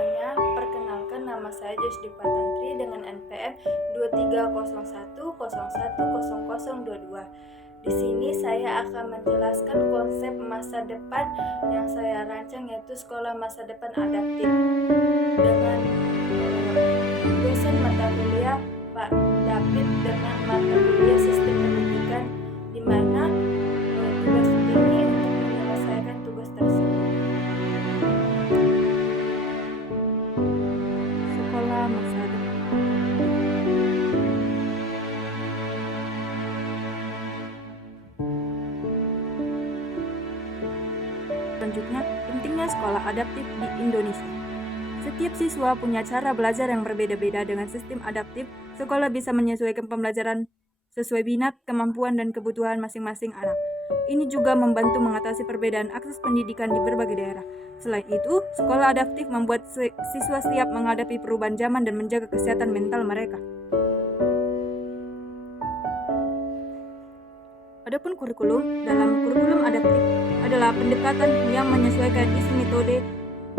semuanya, perkenalkan nama saya Josdipa Tantri dengan NPM 2301010022. Di sini saya akan menjelaskan konsep masa depan yang saya rancang, yaitu sekolah masa depan adaptif dengan dosen mata kuliah Pak David dengan mata kuliah sistem pendidikan, di mana tugas ini untuk menyelesaikan tugas tersebut. Sekolah masa depan. Selanjutnya, pentingnya sekolah adaptif di Indonesia. Setiap siswa punya cara belajar yang berbeda-beda. Dengan sistem adaptif, sekolah bisa menyesuaikan pembelajaran sesuai minat, kemampuan, dan kebutuhan masing-masing anak. Ini juga membantu mengatasi perbedaan akses pendidikan di berbagai daerah. Selain itu, sekolah adaptif membuat siswa siap menghadapi perubahan zaman dan menjaga kesehatan mental mereka. Adapun kurikulum, dalam kurikulum adaptif adalah pendekatan yang menyesuaikan isi metode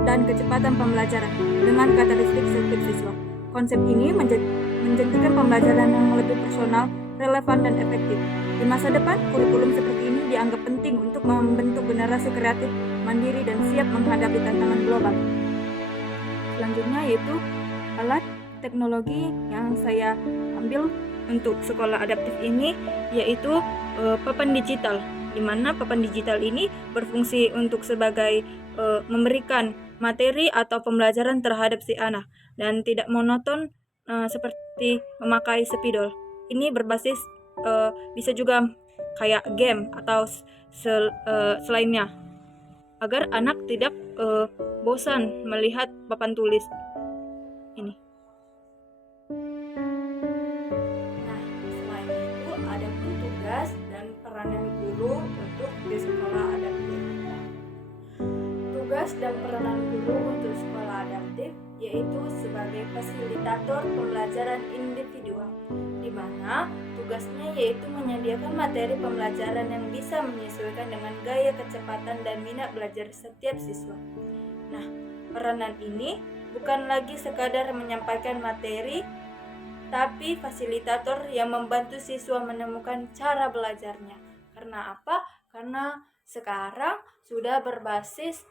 dan kecepatan pembelajaran dengan karakteristik setiap siswa. Konsep ini menjadikan pembelajaran yang lebih personal, relevan, dan efektif. Di masa depan, kurikulum seperti ini dianggap penting untuk membentuk generasi kreatif, mandiri, dan siap menghadapi tantangan global. Selanjutnya yaitu alat teknologi yang saya ambil untuk sekolah adaptif ini, yaitu papan digital, di mana papan digital ini berfungsi untuk sebagai memberikan materi atau pembelajaran terhadap si anak dan tidak monoton seperti memakai spidol. Ini berbasis bisa juga kayak game atau selainnya, agar anak tidak bosan melihat papan tulis ini. Nah, selain itu ada pun tugas dan peranan guru untuk di sekolah adaptif. Tugas dan peranan guru untuk sekolah adaptif yaitu sebagai fasilitator pembelajaran individual, di mana tugasnya yaitu menyediakan materi pembelajaran yang bisa menyesuaikan dengan gaya, kecepatan, dan minat belajar setiap siswa. Nah, peranan ini bukan lagi sekadar menyampaikan materi, tapi fasilitator yang membantu siswa menemukan cara belajarnya. Karena apa? Karena sekarang sudah berbasis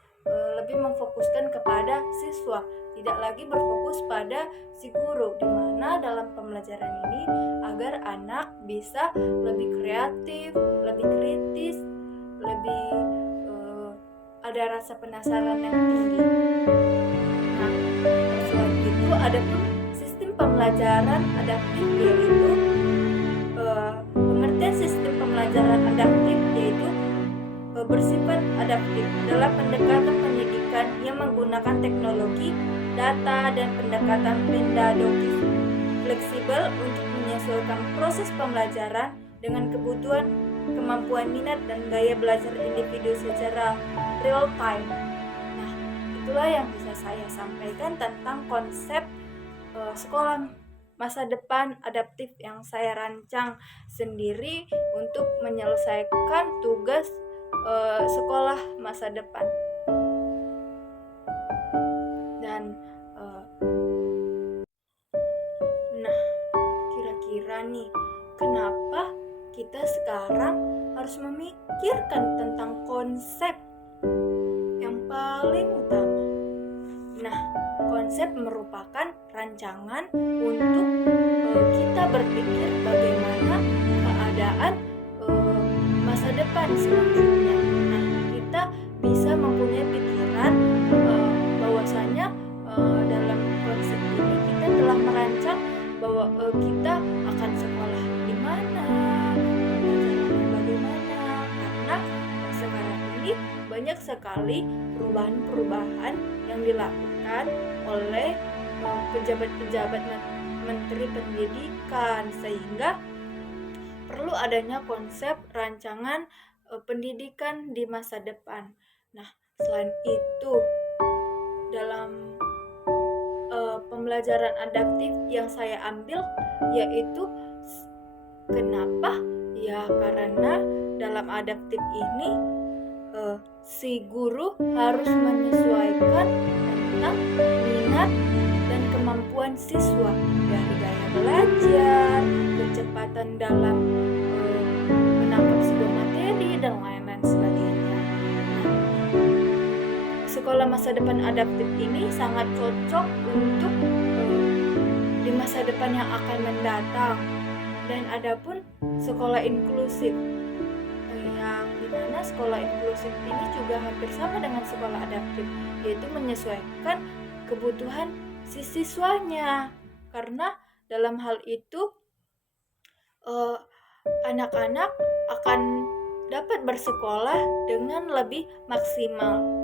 lebih memfokuskan kepada siswa, tidak lagi berfokus pada si guru, di mana dalam pembelajaran ini agar anak bisa lebih kreatif, lebih kritis, lebih ada rasa penasaran yang tinggi. Nah, selain itu ada pun sistem pembelajaran adaptif, yaitu pengertian sistem pembelajaran adaptif yaitu bersifat adaptif dalam pendekatan pendidikan yang menggunakan teknologi, data, dan pendekatan pedagogis fleksibel untuk menyesuaikan proses pembelajaran dengan kebutuhan, kemampuan minat, dan gaya belajar individu secara real time. Nah, itulah yang bisa saya sampaikan tentang konsep sekolah masa depan adaptif yang saya rancang sendiri untuk menyelesaikan tugas sekolah masa depan. Dan nah, kira-kira nih, kenapa kita sekarang harus memikirkan tentang konsep yang paling utama? Nah, konsep merupakan rancangan untuk kita berpikir bagaimana keadaan masa depan selanjutnya. Nah, kita bisa mempunyai pikiran bahwasanya dalam konsep ini kita telah merancang bahwa kita akan sekolah di mana, bagaimana, karena sekarang ini banyak sekali perubahan-perubahan yang dilakukan oleh pejabat-pejabat menteri pendidikan, sehingga perlu adanya konsep rancangan pendidikan di masa depan. Nah, selain itu dalam pembelajaran adaptif yang saya ambil yaitu kenapa? Ya karena dalam adaptif ini si guru harus menyesuaikan tentang minat minat dan kemampuan siswa, dari gaya belajar, kecepatan dalam menangkap sebuah materi, dan lain-lain sebagainya. Sekolah masa depan adaptif ini sangat cocok untuk di masa depan yang akan mendatang. Dan adapun sekolah inklusif, yang dimana sekolah inklusif ini juga hampir sama dengan sekolah adaptif, yaitu menyesuaikan kebutuhan si siswanya. Karena dalam hal itu anak-anak akan dapat bersekolah dengan lebih maksimal.